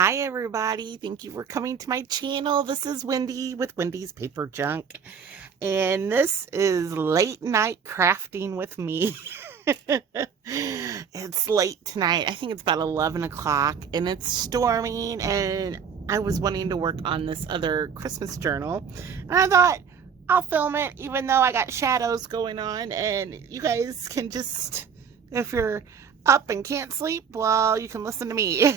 Hi everybody, thank you for coming to my channel. This is Wendy with Wendy's Paper Junk, and this is late night crafting with me. It's late tonight. I think it's about 11 o'clock and it's storming, and I was wanting to work on this other Christmas journal, and I thought I'll film it even though I got shadows going on, and you guys can just, if you're up and can't sleep, well, you can listen to me.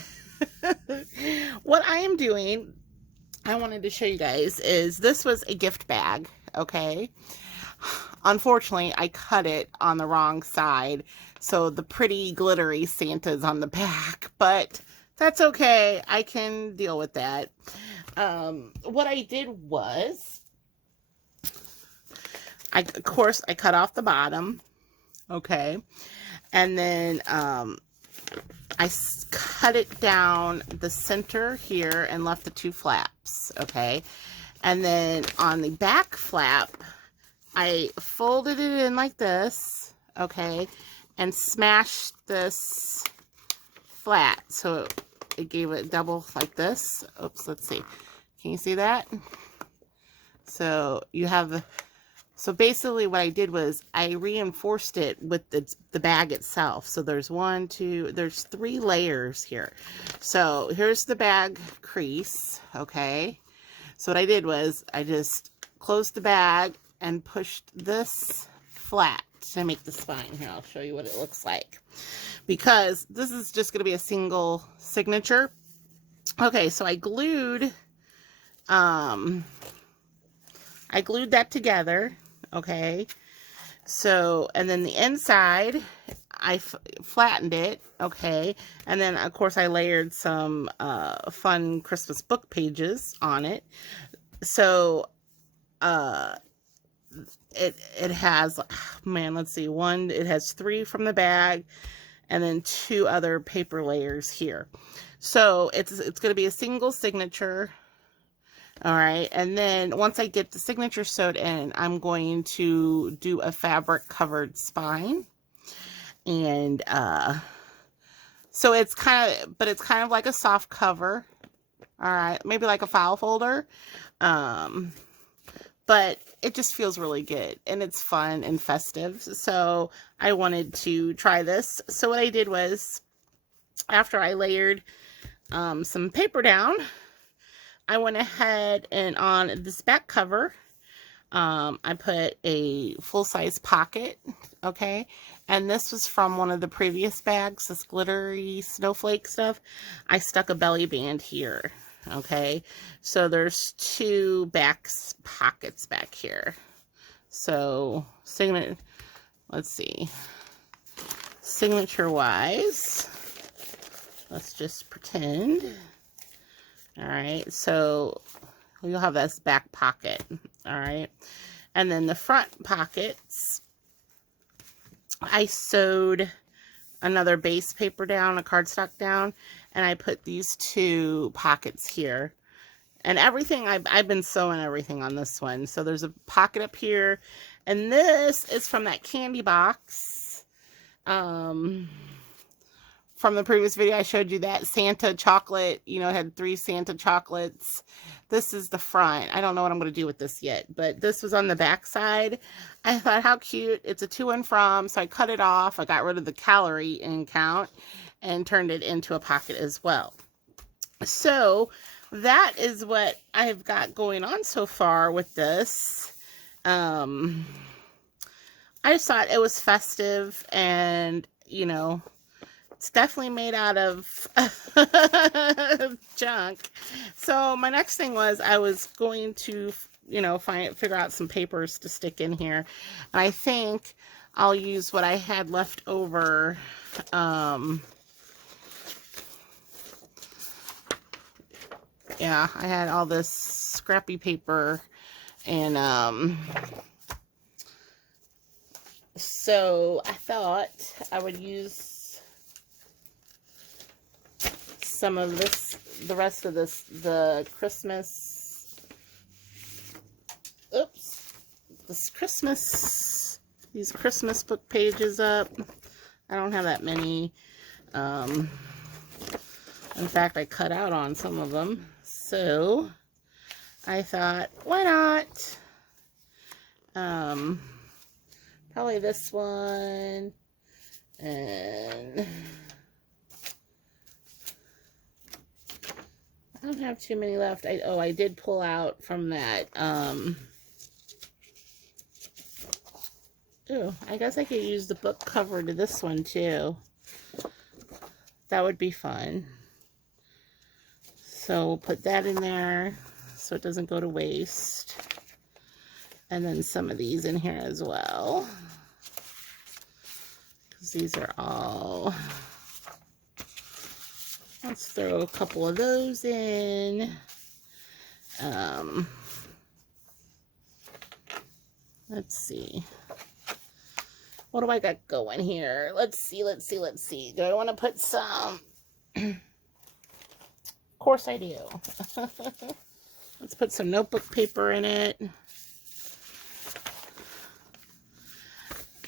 What I am doing, I wanted to show you guys, is this was a gift bag, okay? Unfortunately, I cut it on the wrong side, so the pretty glittery Santa's on the back, but that's okay. I can deal with that. What I did was, of course, I cut off the bottom, okay? And then, I cut it down the center here and left the two flaps, okay? And then on the back flap, I folded it in like this, okay? And smashed this flat, so it gave it double like this. Oops, let's see. Can you see that? So you have the... So basically what I did was I reinforced it with the bag itself. So there's there's 3 layers here. So here's the bag crease, okay? So what I did was I just closed the bag and pushed this flat to make the spine. Here, I'll show you what it looks like. Because this is just going to be a single signature. Okay, so I glued that together. Okay, so, and then the inside, I flattened it, okay, and then, of course, I layered some fun Christmas book pages on it. So, it has, man, let's see, it has 3 from the bag, and then 2 other paper layers here. So, it's going to be a single signature. All right, and then once I get the signature sewed in, I'm going to do a fabric covered spine. And so it's kind of like a soft cover. All right, maybe like a file folder. But it just feels really good, and it's fun and festive. So I wanted to try this. So what I did was, after I layered some paper down, I went ahead and on this back cover, I put a full-size pocket, okay? And this was from one of the previous bags, this glittery snowflake stuff. I stuck a belly band here, okay? So there's 2 pockets back here. So, let's see. Signature-wise, let's just pretend. All right, so you'll have this back pocket, all right? And then the front pockets, I sewed another base paper down, a cardstock down, and I put these 2 pockets here. And everything, I've been sewing everything on this one. So there's a pocket up here, and this is from that candy box. From the previous video, I showed you that Santa chocolate, you know, it had 3 Santa chocolates. This is the front. I don't know what I'm going to do with this yet, but this was on the back side. I thought, how cute. It's a to and from, so I cut it off. I got rid of the calorie in count and turned it into a pocket as well. So that is what I've got going on so far with this. I just thought it was festive, and, you know, it's definitely made out of junk. So my next thing was I was going to, you know, figure out some papers to stick in here. And I think I'll use what I had left over. Yeah, I had all this scrappy paper, and so I thought I would use some of this, the rest of this, these Christmas book pages up. I don't have that many. In fact, I cut out on some of them. So I thought, why not? Probably this one. And I don't have too many left. I did pull out from that. Oh, I guess I could use the book cover to this one too. That would be fun. So we'll put that in there so it doesn't go to waste. And then some of these in here as well. Because these are all... Let's throw a couple of those in. Let's see. What do I got going here? Let's see. Do I want to put some? Of course I do. Let's put some notebook paper in it.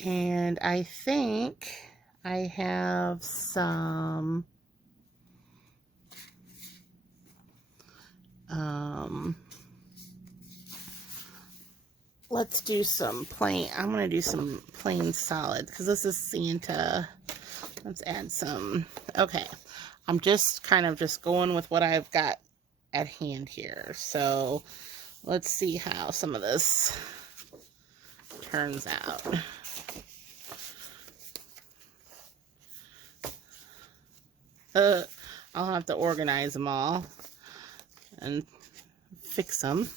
And I think I have some... let's do some plain, I'm going to do some plain solid because this is Santa. Let's add some, okay. I'm just kind of just going with what I've got at hand here. So let's see how some of this turns out. I'll have to organize them all and fix them.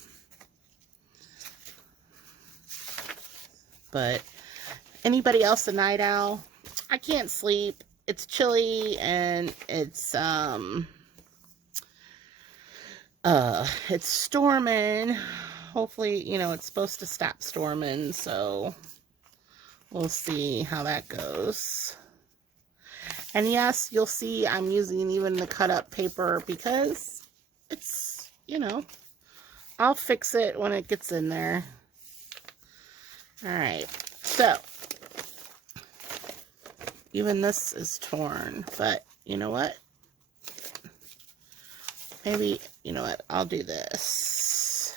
But anybody else a night owl? I can't sleep. It's chilly and it's storming. Hopefully, you know, it's supposed to stop storming, so we'll see how that goes. And yes, you'll see I'm using even the cut up paper because it's, you know, I'll fix it when it gets in there. Alright, so even this is torn, but you know what? Maybe, you know what? I'll do this.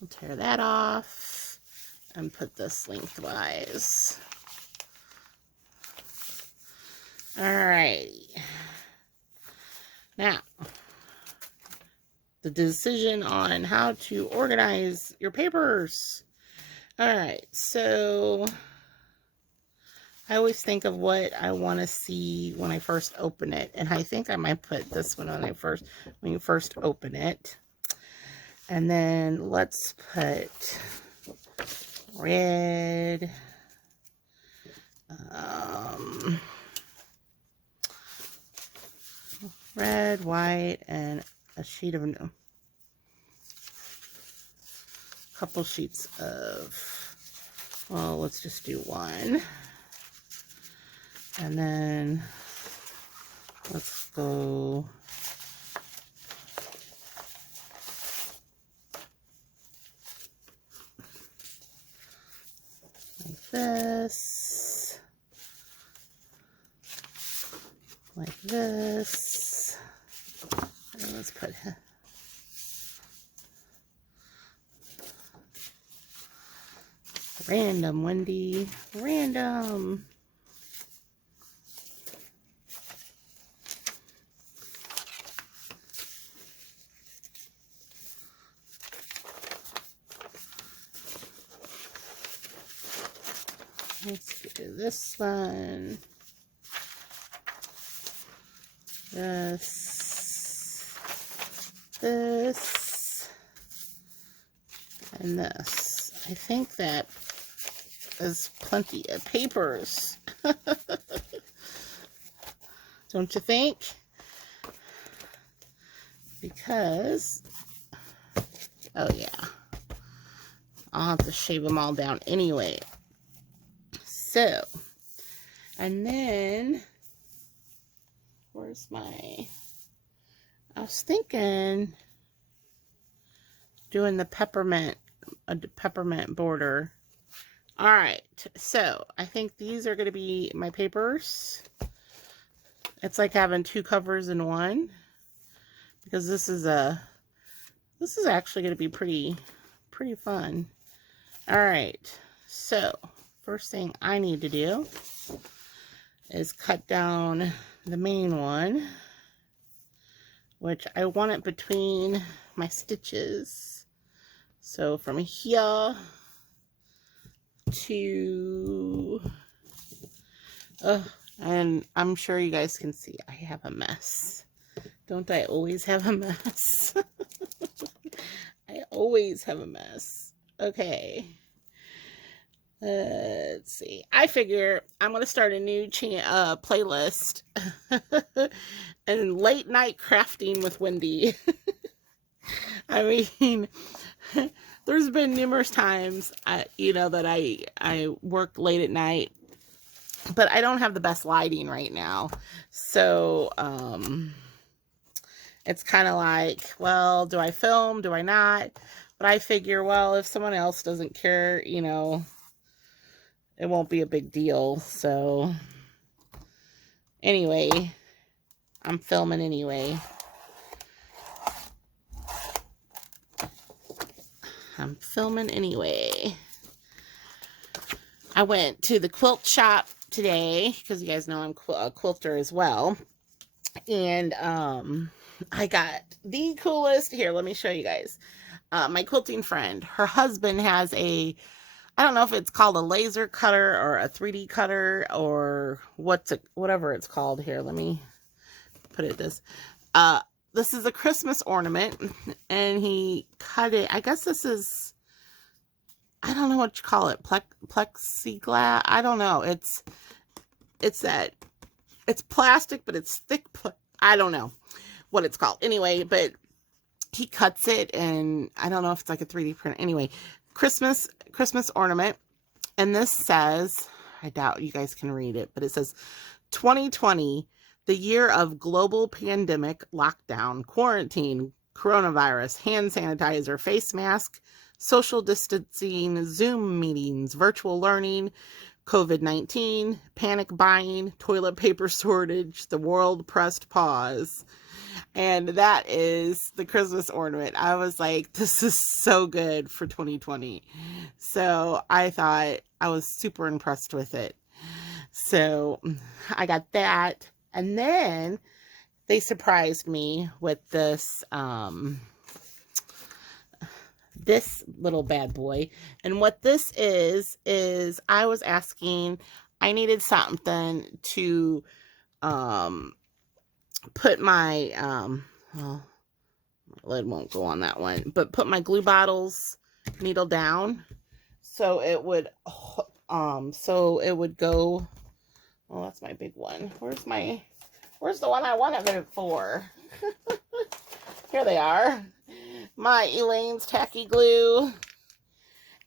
I'll tear that off and put this lengthwise. Alrighty. Now, the decision on how to organize your papers. Alright, so I always think of what I want to see when I first open it. And I think I might put this one when you first open it. And then let's put red. Red, white, and a sheet of a couple sheets of, well, let's just do one. And then let's go like this, like this, and let's put random, Wendy, random. Let's do this one, this, and this. I think that is plenty of papers. Don't you think? Because, oh yeah, I'll have to shave them all down anyway. So, and then, where's my, I was thinking doing the peppermint, a peppermint border. All right, so I think these are going to be my papers. It's like having two covers in one, because this is actually going to be pretty fun. All right, so first thing I need to do is cut down the main one, which I want it between my stitches. So from here to, and I'm sure you guys can see I have a mess. Don't I always have a mess? I always have a mess. Okay. Let's see. I figure I'm going to start a new playlist. And late night crafting with Wendy. I mean, there's been numerous times, that I work late at night, but I don't have the best lighting right now. So, it's kind of like, well, do I film? Do I not? But I figure, well, if someone else doesn't care, it won't be a big deal. So anyway, I'm filming anyway. I went to the quilt shop today because you guys know I'm a quilter as well. And I got the coolest. Here, let me show you guys. My quilting friend, her husband has I don't know if it's called a laser cutter or a 3D cutter or whatever it's called. Here, let me put it this. This is a Christmas ornament, and he cut it. I guess this is, I don't know what you call it, plexiglass. I don't know. It's plastic, but it's thick. I don't know what it's called. Anyway, but he cuts it, and I don't know if it's like a 3D print. Anyway, Christmas ornament, and this says, I doubt you guys can read it, but it says 2020, the year of global pandemic, lockdown, quarantine, coronavirus, hand sanitizer, face mask, social distancing, Zoom meetings, virtual learning, COVID-19, panic buying, toilet paper shortage, the world pressed pause. And that is the Christmas ornament. I was like, this is so good for 2020. So I thought, I was super impressed with it. So I got that. And then they surprised me with this, this little bad boy. And what this is I was asking, I needed something to put my well, my lid won't go on that one, but put my glue bottles needle down so it would go. Oh, that's my big one. Where's the one I wanted it for? Here they are. My Elaine's tacky glue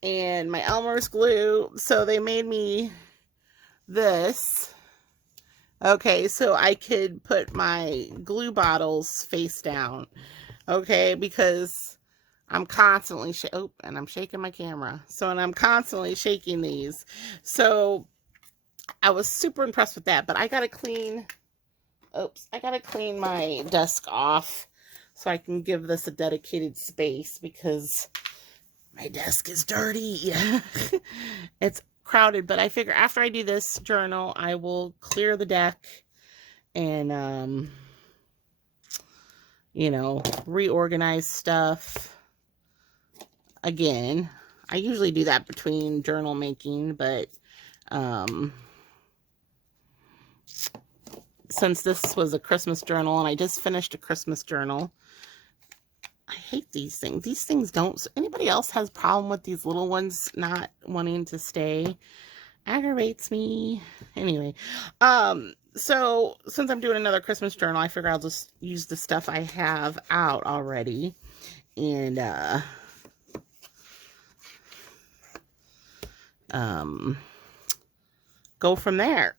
and my Elmer's glue. So they made me this. Okay, so I could put my glue bottles face down. Okay, because I'm constantly and I'm shaking my camera. So, and I'm constantly shaking these. So I was super impressed with that, but I gotta clean my desk off so I can give this a dedicated space because my desk is dirty. It's crowded, but I figure after I do this journal, I will clear the deck and, reorganize stuff again. I usually do that between journal making, but, since this was a Christmas journal and I just finished a Christmas journal, I hate these things. These things don't, anybody else has a problem with these little ones not wanting to stay? Aggravates me. Anyway, so since I'm doing another Christmas journal, I figure I'll just use the stuff I have out already and, go from there.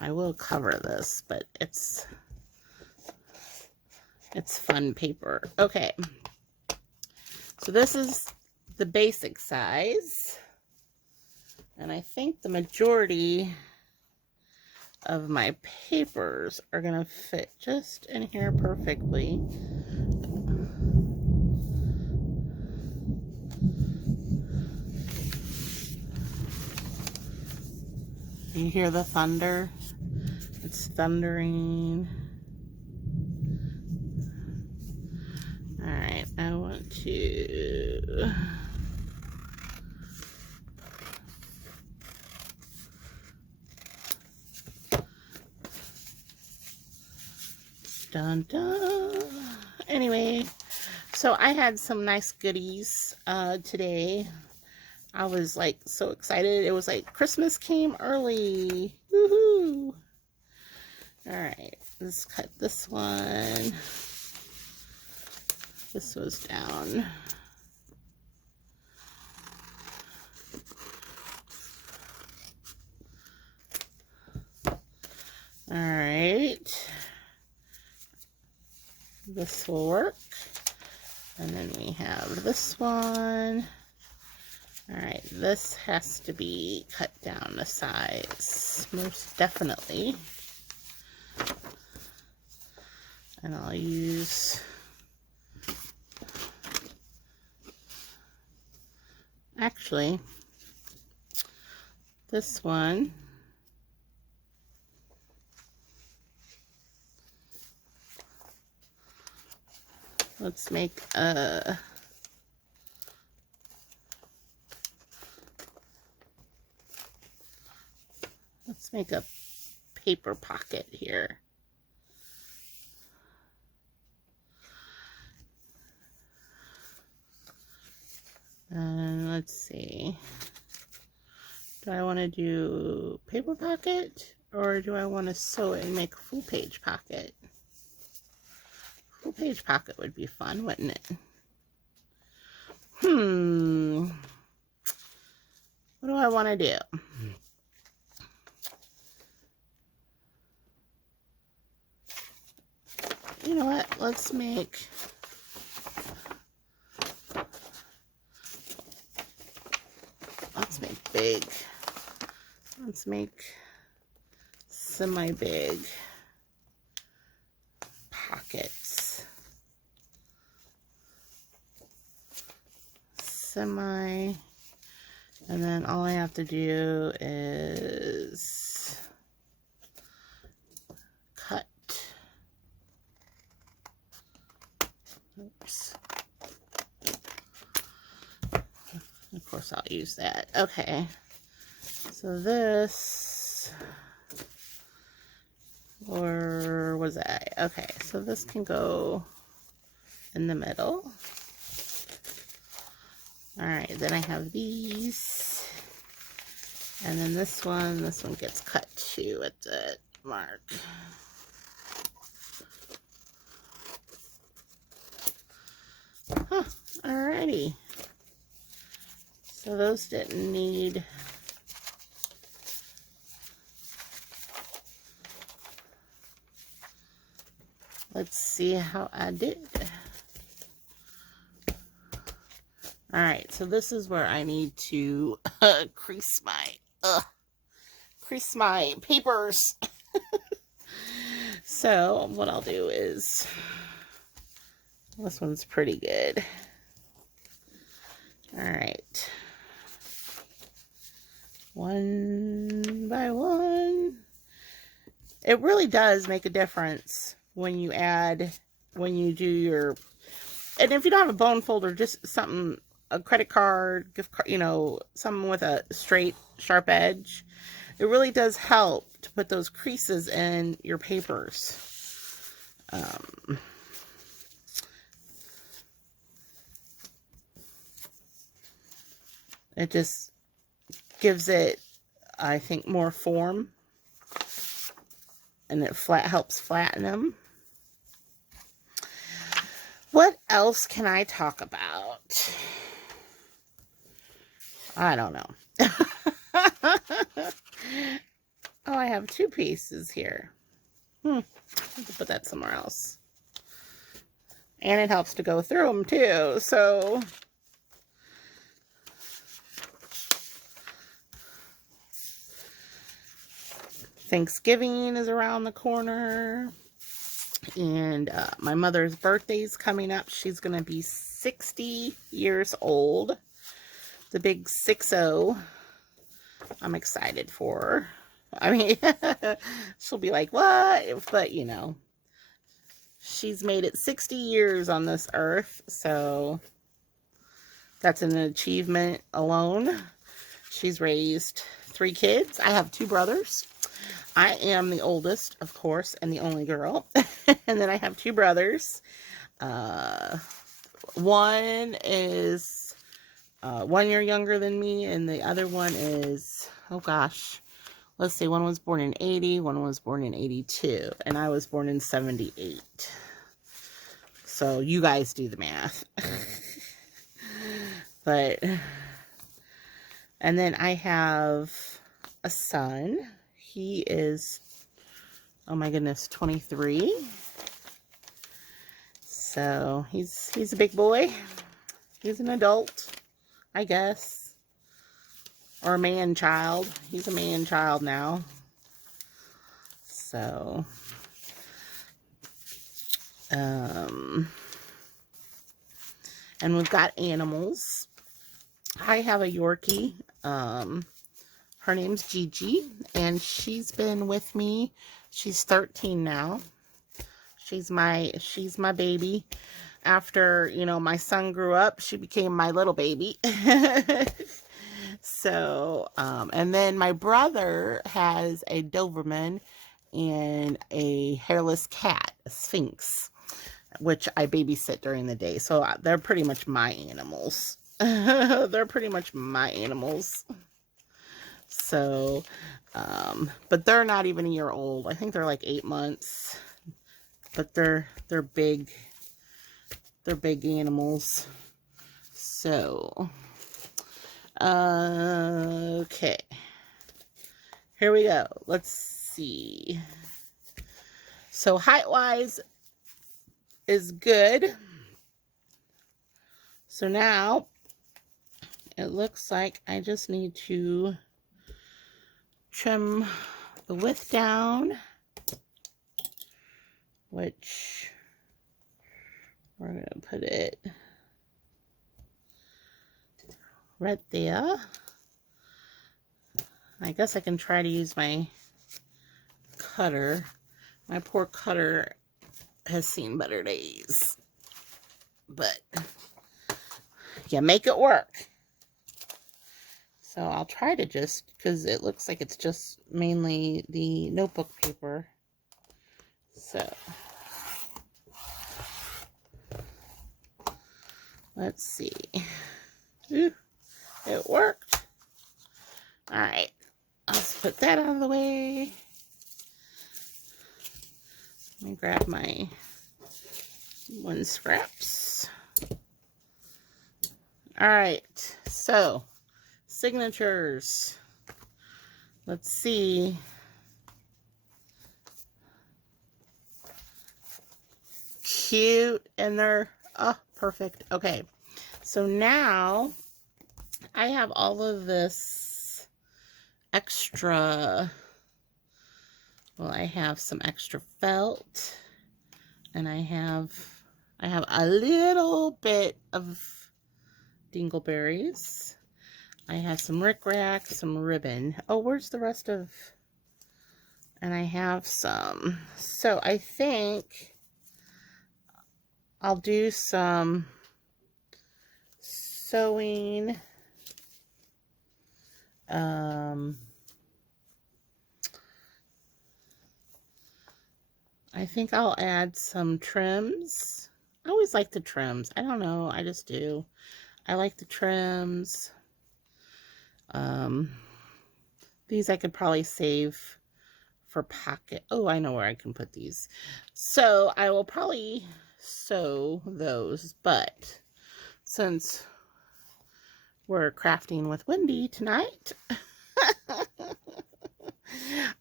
I will cover this, but it's fun paper. Okay. So this is the basic size. And I think the majority of my papers are gonna fit just in here perfectly. You hear the thunder? It's thundering. All right, I want to dun dun. Anyway, so I had some nice goodies today. I was like so excited. It was like Christmas came early. Woohoo! All right, let's cut this one. This was down. All right. This will work. And then we have this one. All right, this has to be cut down to size, most definitely. And I'll use, actually, this one. Let's make a paper pocket here. And let's see. Do I want to do paper pocket or do I want to sew it and make a full page pocket? Full page pocket would be fun, wouldn't it? What do I want to do? You know what? Let's make big. Let's make semi-big pockets. Semi, and then all I have to do is cut. Oops. Of course I'll use that. Okay. So this, or was that? Okay, so this can go in the middle. All right, then I have these. And then this one gets cut too at the mark. Huh, alrighty. So those didn't need let's see how I did. All right, so this is where I need to crease my papers. So what I'll do is, this one's pretty good. All right, one by one. It really does make a difference when you do your, and if you don't have a bone folder, just something, a credit card, gift card, you know, something with a straight, sharp edge. It really does help to put those creases in your papers. It just gives it, I think, more form, and it helps flatten them. What else can I talk about? I don't know. Oh, I have two pieces here. I have to put that somewhere else. And it helps to go through them too, so. Thanksgiving is around the corner. And my mother's birthday's coming up. She's going to be 60 years old. The big 60. I'm excited for her. I mean, she'll be like, what? But, you know, she's made it 60 years on this earth. So that's an achievement alone. She's raised 3 kids. I have 2 brothers. I am the oldest, of course, and the only girl. And then I have 2 brothers. One is 1 year younger than me, and the other one is, oh gosh, let's see, one was born in 80, one was born in 82, and I was born in 78. So you guys do the math. But, and then I have a son. He is, oh my goodness, 23. So he's a big boy. He's an adult, I guess. Or a man child. He's a man child now. So, and we've got animals. I have a Yorkie. Her name's Gigi, and she's been with me. She's 13 now. She's my baby. After, you know, my son grew up, she became my little baby. So, and then my brother has a Doberman and a hairless cat, a Sphinx, which I babysit during the day. So they're pretty much my animals. They're pretty much my animals. So, but they're not even a year old. I think they're like 8 months. But they're big. They're big animals. So, okay. Here we go. Let's see. So height-wise is good. So now it looks like I just need to trim the width down, which we're going to put it right there. I guess I can try to use my cutter. My poor cutter has seen better days. But yeah, make it work. So I'll try to just, because it looks like it's just mainly the notebook paper. So let's see. Ooh, it worked. All right, let's put that out of the way. Let me grab my one scraps. All right, so signatures. Let's see. Cute, and they're, oh, perfect. Okay, so now I have all of this extra, well, I have some extra felt, and I have a little bit of dingleberries. I have some rickrack, some ribbon. Oh, where's the rest of, and I have some. So I think I'll do some sewing. I think I'll add some trims. I always like the trims. I don't know. I just do. I like the trims. These I could probably save for pocket. Oh, I know where I can put these. So I will probably sew those, but since we're crafting with Wendy tonight.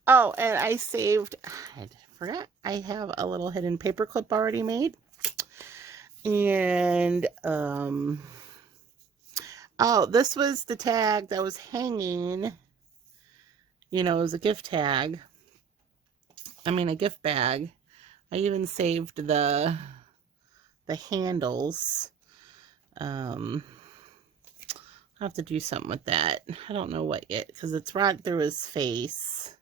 Oh, and I saved, I forgot, I have a little hidden paper clip already made. And, oh, this was the tag that was hanging, you know, it was a gift tag. a gift bag. I even saved the handles. I'll have to do something with that. I don't know what yet, because it's right through his face.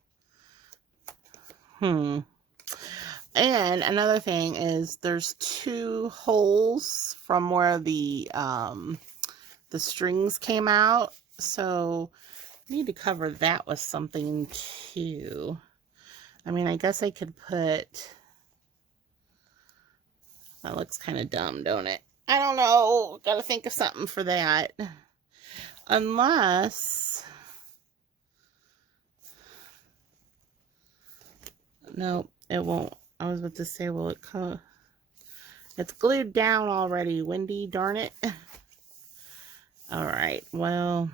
And another thing is there's 2 holes from where the strings came out. So I need to cover that with something too. I guess I could put... That looks kind of dumb, don't it? I don't know. Gotta think of something for that. Unless... No, it won't. I was about to say, will it come? It's glued down already, Wendy, darn it. Alright, well.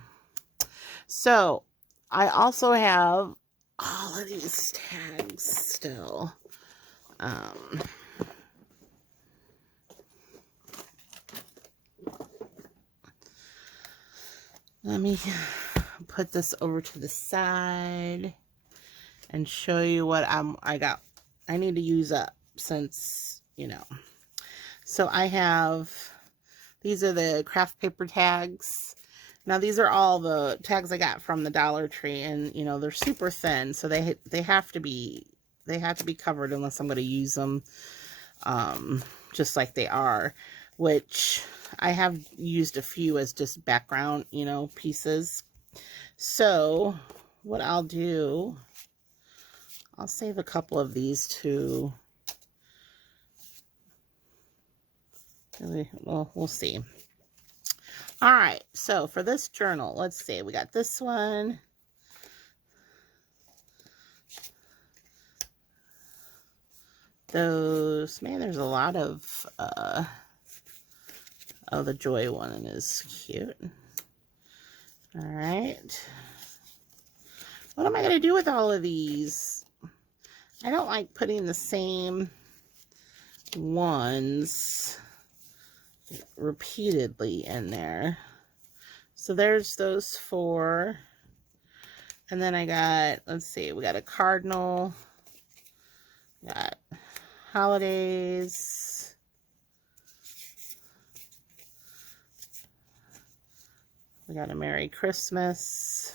So, I also have all of these tags still. Let me put this over to the side and show you what I need to use up, since, you know. So I have, these are the craft paper tags. Now these are all the tags I got from the Dollar Tree, and you know, they're super thin, so they have to be covered unless I'm going to use them just like they are, which I have used a few as just background, you know, pieces. So what I'll do, I'll save a couple of these too. Well, we'll see. All right, so for this journal, let's see, we got this one. Those, man, there's a lot of, oh, the Joy one is cute. All right. What am I going to do with all of these? I don't like putting the same ones repeatedly in there. So there's those 4. And then I got, let's see, we got a cardinal. Got holidays. We got a Merry Christmas.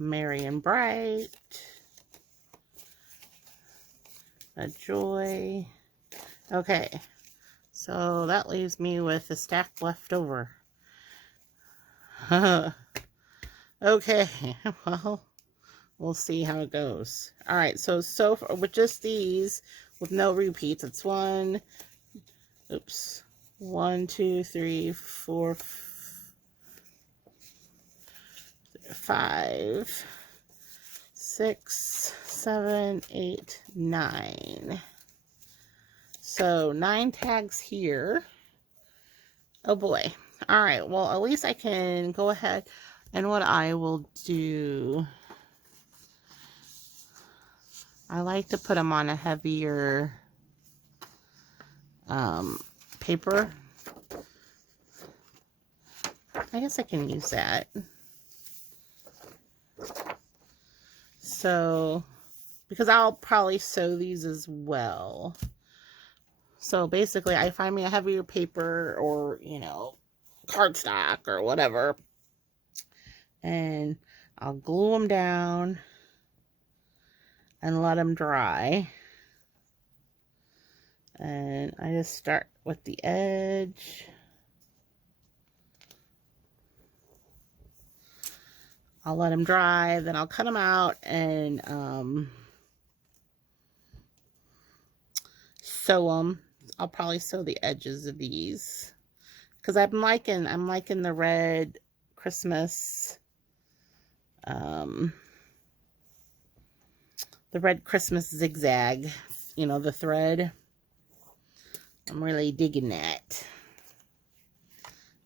Merry and Bright. A Joy. Okay, so that leaves me with a stack left over. Okay, well, we'll see how it goes. All right, so far, with just these, with no repeats, it's 1, 2, 3, 4, 5, 6, 7, 8, 9. So 9 tags here. Oh boy. All right, well, at least I can go ahead, and what I will do, I like to put them on a heavier paper. I guess I can use that. So, because I'll probably sew these as well. So basically, I find me a heavier paper, or, you know, cardstock or whatever, and I'll glue them down and let them dry. And I just start with the edge. I'll let them dry, then I'll cut them out and sew them. I'll probably sew the edges of these, because I'm liking the red Christmas, the red Christmas zigzag, you know, the thread. I'm really digging that.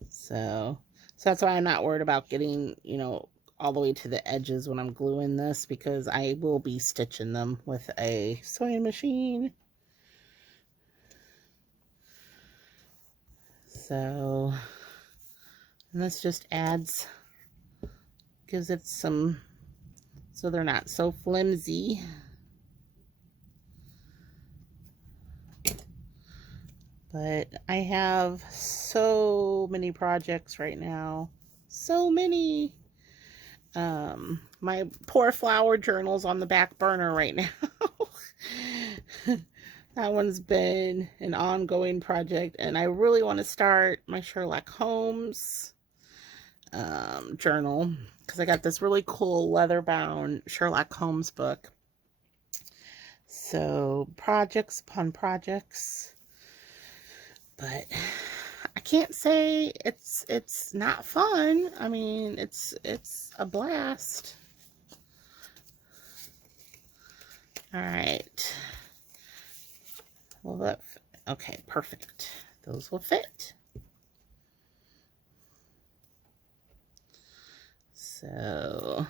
So that's why I'm not worried about getting, you know, all the way to the edges when I'm gluing this, because I will be stitching them with a sewing machine. So, and this just adds gives it some, so they're not so flimsy. But I have so many projects right now. So many. My poor flower journal's on the back burner right now. That one's been an ongoing project, and I really want to start my Sherlock Holmes journal, because I got this really cool leather-bound Sherlock Holmes book. So projects upon projects, but I can't say it's not fun. I mean, it's a blast. All right. Well, that, okay, perfect. Those will fit. So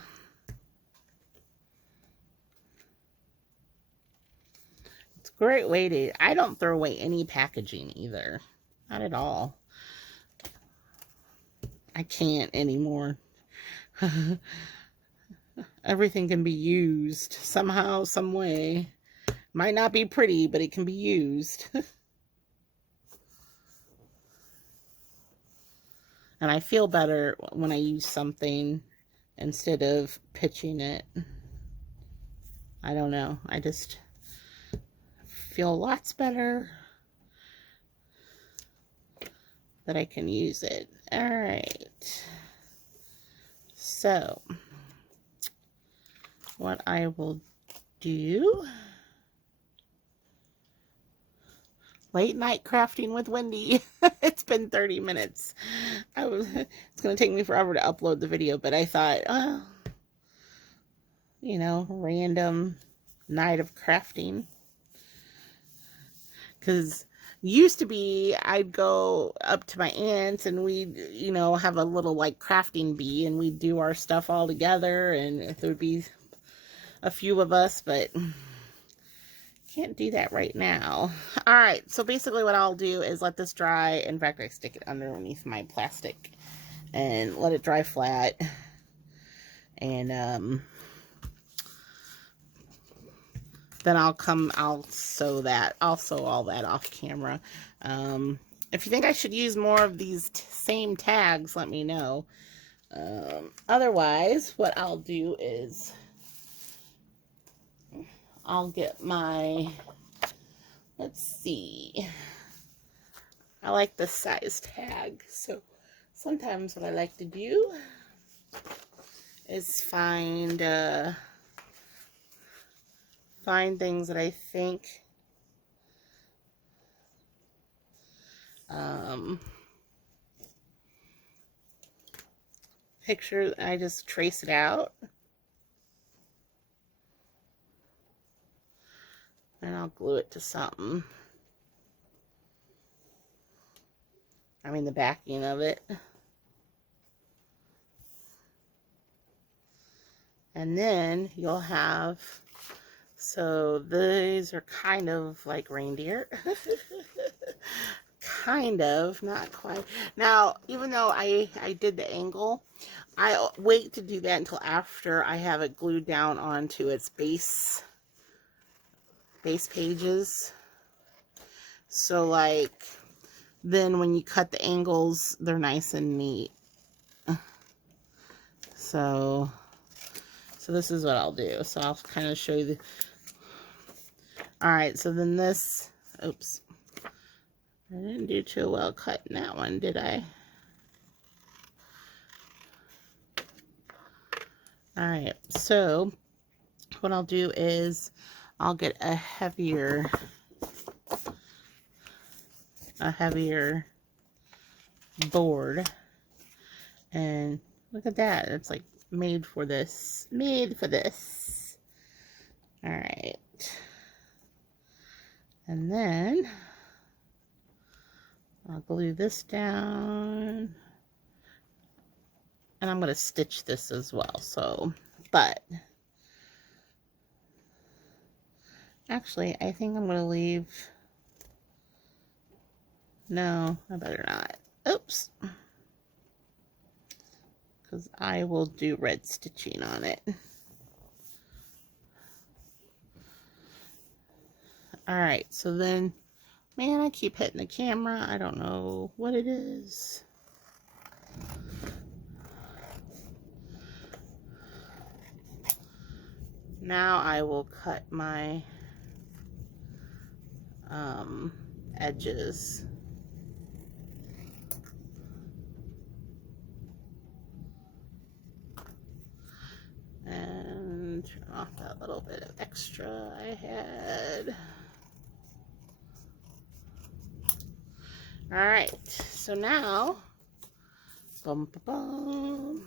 it's a great way to, I don't throw away any packaging either. Not at all. I can't anymore. Everything can be used somehow, some way. Might not be pretty, but it can be used. And I feel better when I use something instead of pitching it. I don't know. I just feel lots better that I can use it. All right. So, what I will do, late night crafting with Wendy. It's been 30 minutes. It's going to take me forever to upload the video, but I thought, you know, random night of crafting. Because used to be, I'd go up to my aunt's and we'd, you know, have a little like crafting bee and we'd do our stuff all together, and there would be a few of us, but can't do that right now. All right, so basically what I'll do is let this dry. In fact, I stick it underneath my plastic and let it dry flat. And then I'll sew all that off camera. If you think I should use more of these same tags, let me know. Otherwise, what I'll do is I'll get my, let's see, I like the size tag, so sometimes what I like to do is find things that I think picture, I just trace it out and I'll glue it to something. I mean the backing of it. And then you'll have, so these are kind of like reindeer. Kind of, not quite. Now, even though I did the angle, I wait to do that until after I have it glued down onto its base pages. So like, then when you cut the angles, they're nice and neat. So this is what I'll do. So I'll kind of show you the, all right, so then this, oops, I didn't do too well cutting that one, did I? All right, so what I'll do is I'll get a heavier board, and look at that, it's like made for this. All right, and then I'll glue this down, and I'm going to stitch this as well. So, but actually, I think I'm going to leave, no, I better not. Oops. because I will do red stitching on it. Alright, so then, man, I keep hitting the camera. I don't know what it is. Now I will cut my edges. And turn off that little bit of extra I had. Alright, so now, bum, bum, bum,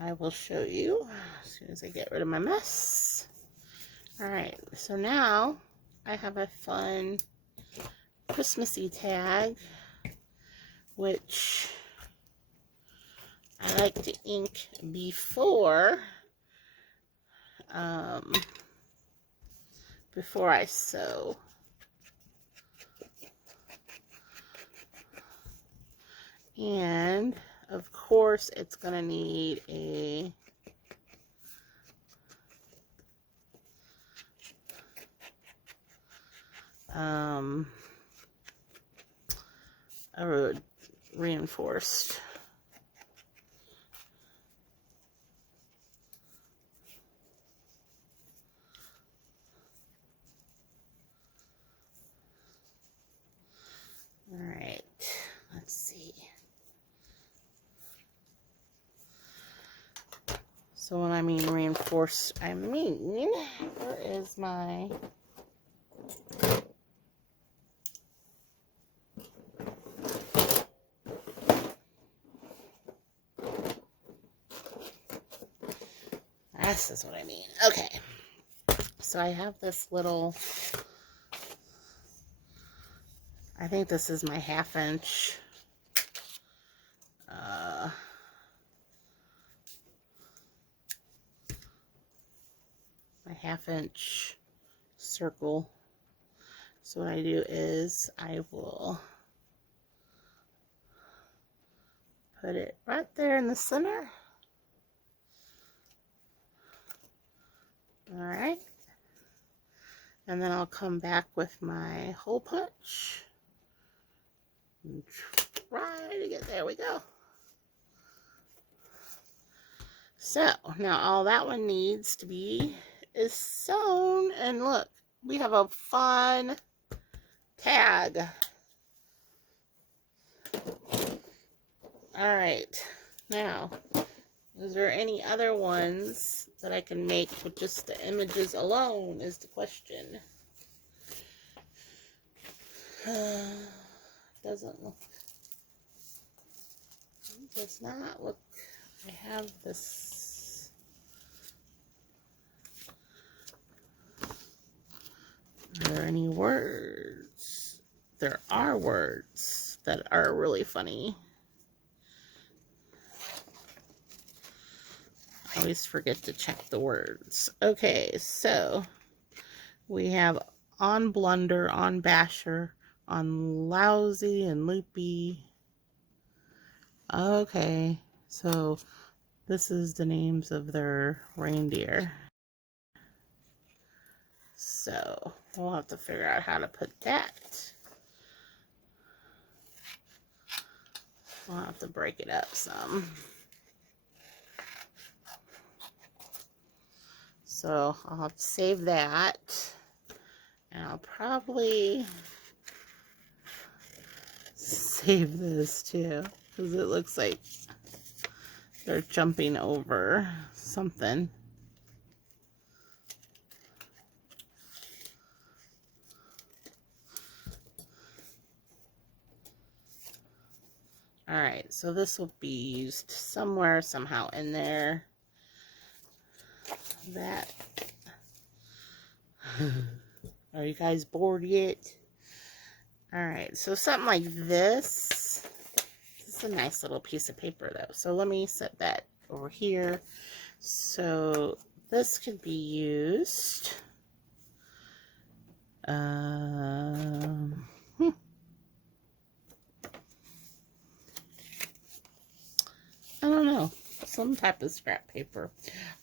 I will show you as soon as I get rid of my mess. Alright, so now I have a fun Christmassy tag, which I like to ink before I sew. And of course it's gonna need a reinforced. All right, let's see. So when I mean reinforced, I mean, where is my... This is what I mean. Okay. So I have this little... I think this is my 1/2 inch. My 1/2 inch circle. So what I do is I will put it right there in the center. All right. And then I'll come back with my hole punch and try to get, there we go. So now all that one needs to be is sewn, and look, we have a fun tag. All right, now is there any other ones that I can make with just the images alone is the question. Doesn't look, does not look, I have this, are there any words? There are words that are really funny. I always forget to check the words. Okay, so we have on blunder, on basher, on lousy and loopy. Okay, so this is the names of their reindeer. So we'll have to figure out how to put that. We'll have to break it up some. So I'll have to save that. And I'll probably save this too, because it looks like they're jumping over something. All right, so this will be used somewhere, somehow in there. That. Are you guys bored yet? All right, so something like this. This is a nice little piece of paper though. So let me set that over here. So this could be used. I don't know. Some type of scrap paper.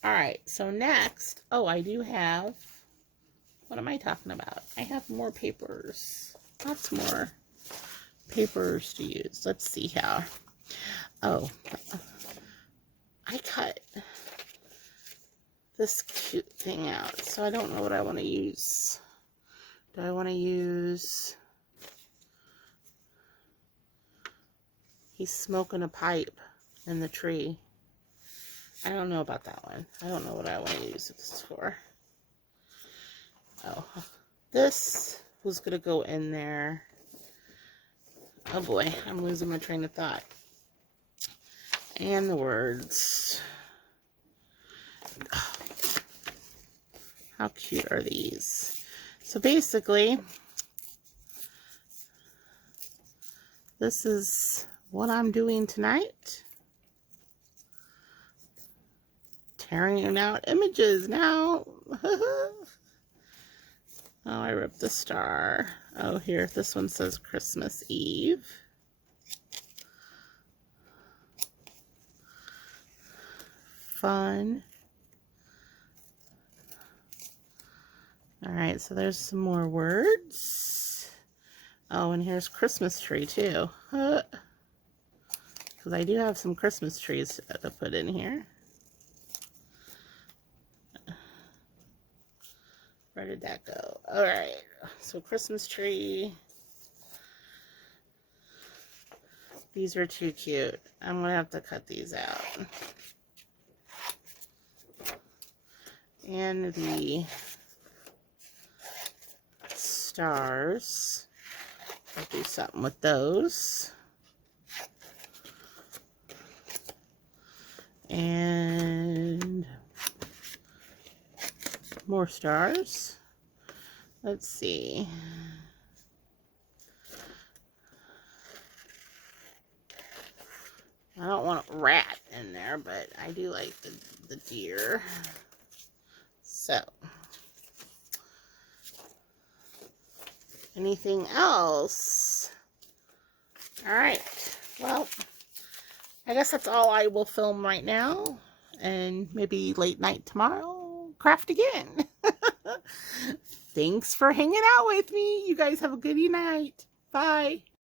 All right. So next, oh, I do have, what am I talking about? I have more papers. Lots more papers to use. Let's see how. Oh, I cut this cute thing out, so I don't know what I want to use. Do I want to use, he's smoking a pipe in the tree. I don't know about that one. I don't know what I want to use this for. Oh, this was going to go in there. Oh boy, I'm losing my train of thought. And the words. Oh, how cute are these? So basically, this is what I'm doing tonight. Tearing out images now. Oh, I ripped the star. Oh, here, this one says Christmas Eve. Fun. All right, so there's some more words. Oh, and here's Christmas tree too. Because I do have some Christmas trees to put in here. Where did that go? All right, so Christmas tree. These are too cute. I'm gonna have to cut these out. And the stars. I'll do something with those. And more stars. Let's see. I don't want a rat in there, but I do like the deer. So, anything else? All right. Well, I guess that's all I will film right now. And maybe late night tomorrow, craft again. Thanks for hanging out with me. You guys have a good night. Bye.